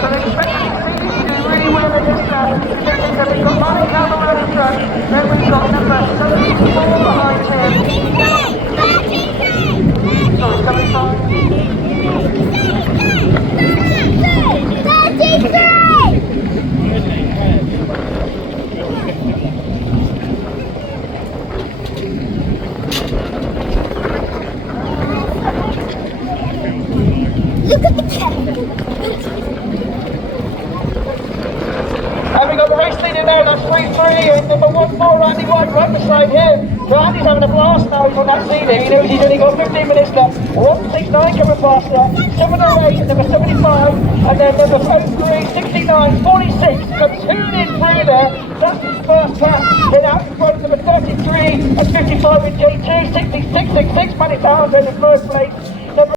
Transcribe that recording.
So they're expecting to do really well in this so we've got Martin Cavalry in front, then we've got number 74 behind him. Sorry, 33! Look at the cat! And we've got the race leader now, that's 3-3, and number 1-4, Andy White, right beside him. So Andy's having a blast now from that seating. He knows he's only got 15 minutes left. 169 coming past there, 708, number 75, and then number 03, 69, 46. So 2 in 3 there. That's his first pass. Then out in front, number 33 and 55 with JT, 66, 66, Matty Townsend in first place.